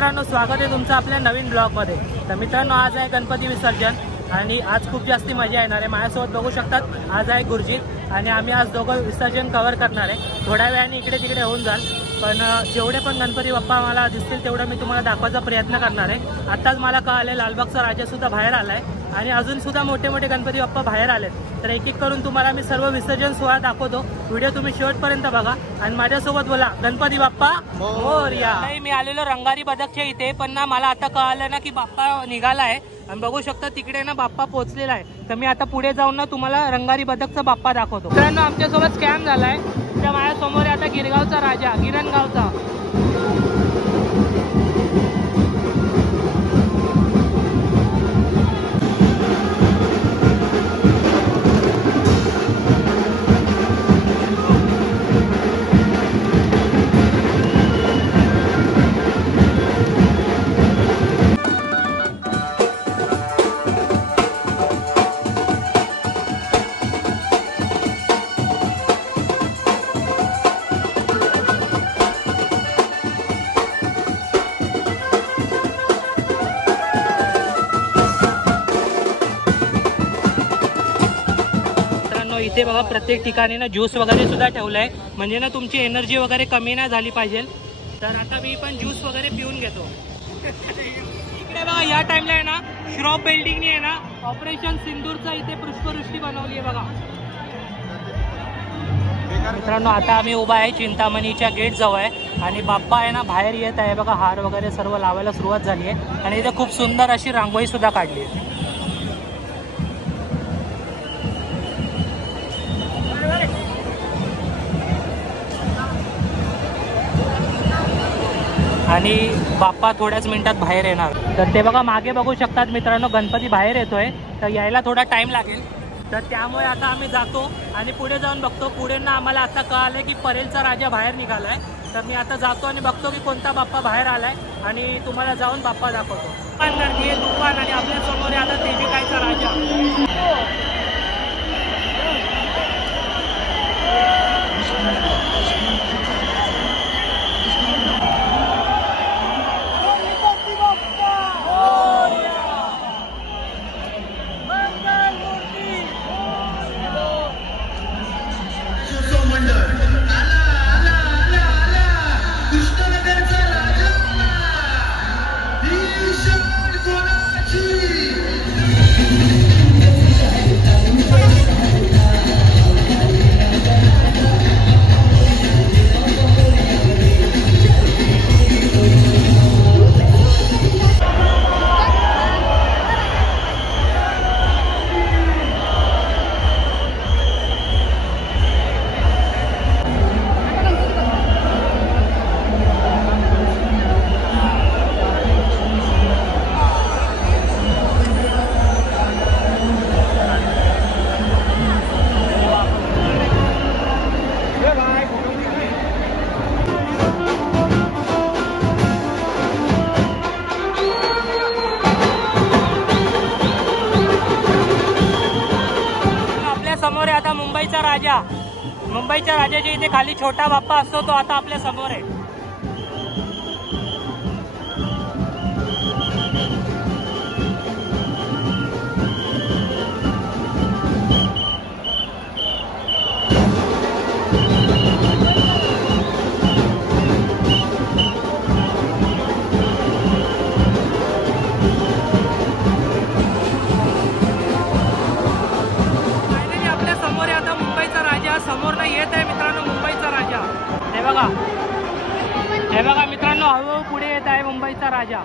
मित्रांनो, स्वागत आहे तुमचं आपल्या नवीन ब्लॉगमध्ये। तर मित्रांनो, आज आहे गणपती विसर्जन आणि आज खूप जास्ती मजा येणार आहे। माझ्यासोबत बघू शकतात, आज आहे गुरुजीत आणि आम्ही आज दोघं विसर्जन कव्हर करणार आहे। थोड्या वेळाने इकडे तिकडे होऊन जाल, पण जेवढे पण गणपती बाप्पा मला दिसतील तेवढं मी तुम्हाला दाखवायचा प्रयत्न करणार आहे। आताच मला कळाले लालबागचा राजा सुद्धा बाहेर आलाय आणि अजून सुद्धा मोठे मोठे गणपती बाप्पा बाहेर आलेत। तर एक एक करून तुम्हाला मी सर्व विसर्जन सोहळा दाखवतो। व्हिडिओ तुम्ही शेवटपर्यंत बघा आणि माझ्यासोबत बोला गणपती बाप्पा मोरया। मी आलेलो रंगारी बदकच्या इथे, पण ना मला आता कळालं ना की बाप्पा निघाला आहे आणि बघू शकता तिकडे ना बाप्पा पोहोचलेला आहे। तर मी आता पुढे जाऊन ना तुम्हाला रंगारी बदकचा बाप्पा दाखवतो। मित्रांनो, आमच्यासोबत स्कॅम झालाय। त्या माझ्यासमोर आता गिरगावचा राजा, गिरणगावचा। इथे बघा, प्रत्येक ठिकाणी ना ज्यूस वगैरे सुद्धा ठेवलंय, म्हणजे ना तुमची एनर्जी वगैरे कमी नाही झाली पाहिजे। तर आता मी पण ज्यूस वगैरे पिऊन घेतो। इकडे बघा, या टाइमला आहे ना श्रॉफ बिल्डिंगने आहे ना ऑपरेशन सिंदूरचा इथे पुष्पवृष्टी बनवली आहे बघा। मित्रांनो, आता आम्ही उभा आहे चिंतामणीच्या गेट जवळ आणि बाप्पा आहे ना बाहेर येत आहे बघा। हार वगैरे सर्व लावायला सुरुवात झाली आहे आणि इथे खूप सुंदर अशी रांगोळी सुद्धा काढली आहे। आणि बाप्पा थोड्याच मिनिटात बाहेर येणार। तर ते बघा मागे बघू शकतात मित्रांनो, गणपती बाहेर येतोय, तर यायला थोडा टाइम लागेल। तर त्यामुळे आता आम्ही जातो आणि पुढे जाऊन बघतो। पुढे ना आम्हाला आता कळालंय की परेलचा राजा बाहेर निघालाय। तर मी आता जातो आणि बघतो की कोणता बाप्पा बाहेर आलाय आणि तुम्हाला जाऊन बाप्पा दाखवतो। दुकान आणि आपल्या समोर आता तेजिकाईचा राजा। समोर आहे आता मुंबईचा राजा। मुंबईच्या राजाच्या इथे खाली छोटा बाप्पा असतो, तो आता आपल्या समोर आहे। समोर नाही येत आहे मित्रांनो मुंबईचा राजा। हे बघा मित्रांनो, हळूहळू पुढे येत आहे मुंबईचा राजा।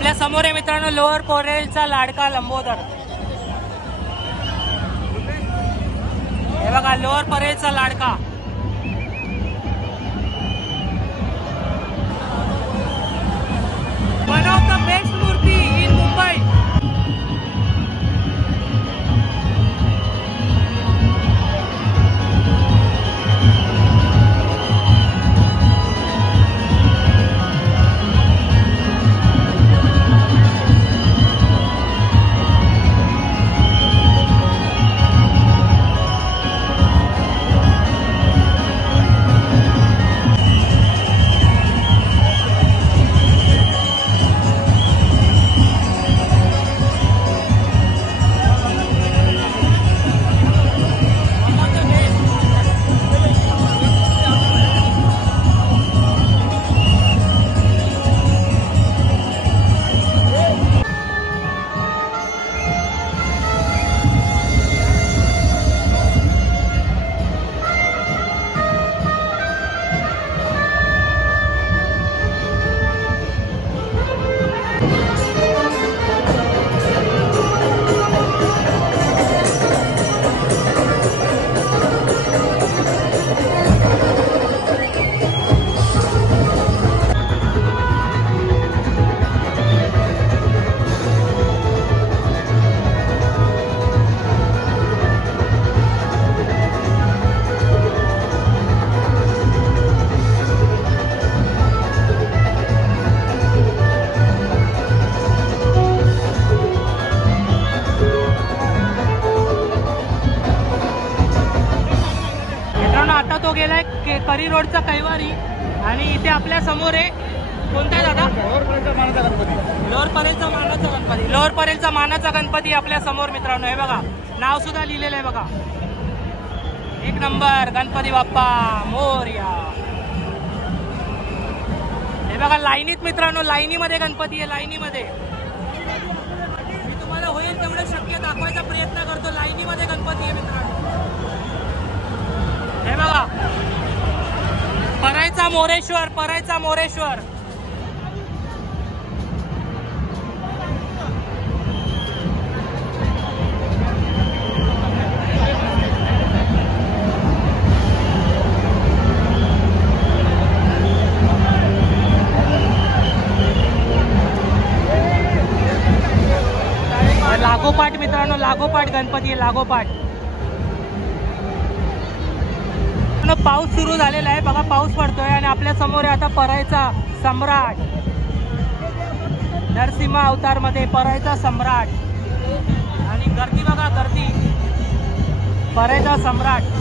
आपल्या समोर आहे मित्रांनो लोअर परेलचा लाडका लंबोदर। हे बघा लोअर परेलचा लाडका। वन ऑफ द बेस्ट मूर्ती इन मुंबई। तो गेलाय करी रोडचा कैवारी आणि इथे आपल्या समोर आहे कोणता दादा लोअर परेलचा मानाचा गणपती। लोअर परेलचा मानाचा गणपती आपल्या समोर मित्रांनो। हे बघा नाव सुद्धा लिहिलेलं आहे बघा। एक नंबर गणपती बाप्पा मोरया। हे बघा लाईनीत मित्रांनो लाईनीमध्ये गणपती आहे लाईनीमध्ये। मी तुम्हाला होईल तेवढं शक्य दाखवायचा प्रयत्न करतो। लाईनीमध्ये गणपती आहे मित्रांनो। हे बघा परळचा मोरेश्वर परळचा मोरेश्वर। लागोपाठ मित्रांनो लागोपाठ गणपती आहे लागोपाठ। पाऊस सुरू झालेला आहे बघा पाऊस पडतोय आणि आपल्या समोर आहे आता परळचा सम्राट नरसिंह अवतार मध्ये परळचा सम्राट। आणि गर्दी बघा गर्दी परळचा सम्राट।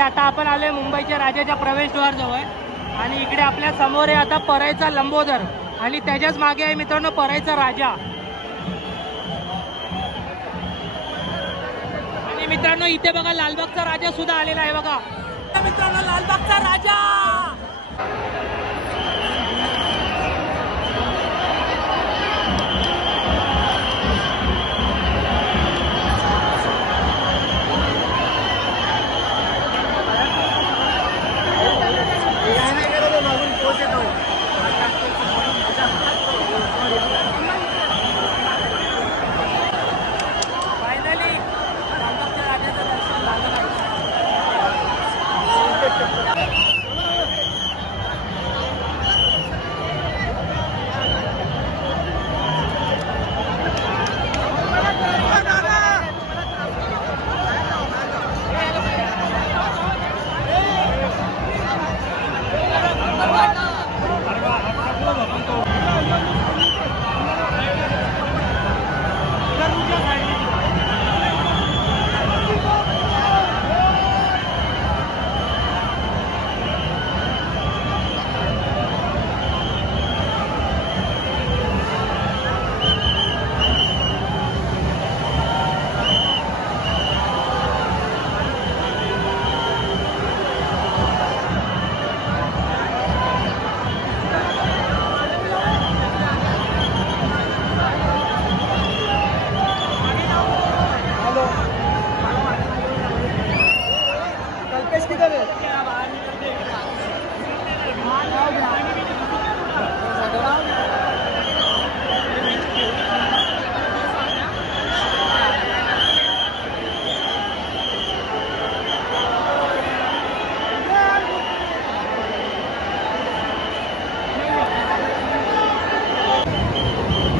आता आपण आलोय मुंबईच्या राजाच्या प्रवेशद्वार जवळ आणि इकडे आपल्या समोर आहे आता परळचा लंबोदर आणि त्याच्याच मागे आहे मित्रांनो परळचा राजा। आणि मित्रांनो इथे बघा लालबागचा राजा सुद्धा आलेला आहे बघा मित्रांनो लालबागचा राजा।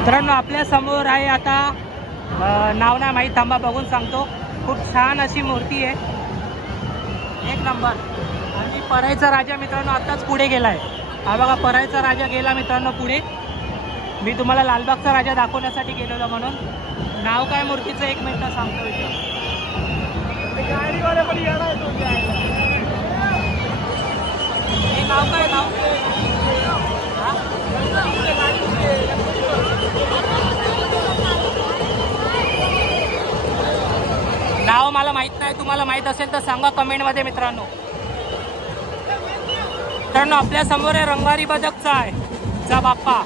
मित्रांनो आपल्या समोर आहे आता नाव नाही माहीत, थांबा बघून सांगतो. खूप छान अशी मूर्ती आहे, एक नंबर. आणि पराईचा राजा मित्रांनो आताच पुढे गेलाय. हा बघा पराईचा राजा गेला मित्रांनो पुढे. मी तुम्हाला लालबागचा राजा दाखवण्यासाठी गेलेलो म्हणून. नाव काय मूर्तीचं एक मिनिट सांगतो. हे नाव काय नाव? नाव मला माहित नाही, तुम्हाला माहित असेल तर सांगा कमेंट मध्ये मित्रांनो. मित्रांनो आपल्या समोर आहे रंगारी बदकचा आहे चा बाप्पा.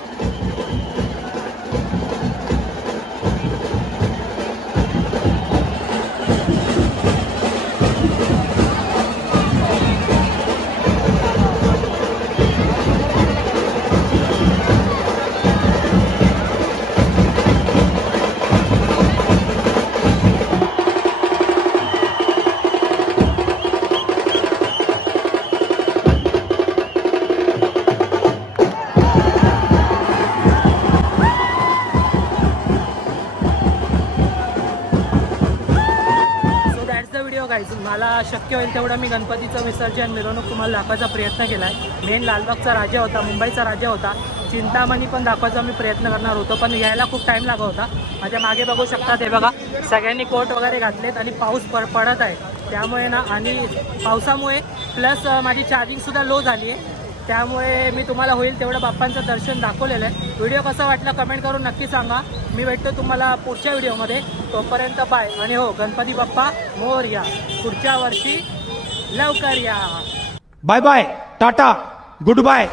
मला शक्य होईल तेवढं मी गणपतीचं विसर्जन मिरवणूक तुम्हाला दाखवायचा प्रयत्न केला आहे. मेन लालबागचा राजा होता, मुंबईचा राजा होता, चिंतामणी पण दाखवायचा मी प्रयत्न करणार होतो, पण यायला खूप टाईम लागत होता. माझ्या मागे बघू शकता ते बघा सगळ्यांनी कोट वगैरे घातलेत आणि पाऊस पडत आहे त्यामुळे ना, आणि पावसामुळे प्लस माझी चार्जिंगसुद्धा लो झाली आहे, त्यामुळे मी तुम्हाला होईल तेवढं बाप्पांचं दर्शन दाखवलेलं आहे. व्हिडिओ कसा वाटला कमेंट करून नक्की सांगा. मी भेटतो तुम्हाला पुढच्या व्हिडिओमध्ये, तोपर्यंत बाय. आणि हो गणपती बाप्पा मोरया, पुढच्या वर्षी लवकर या. Bye bye, ta-ta, good bye.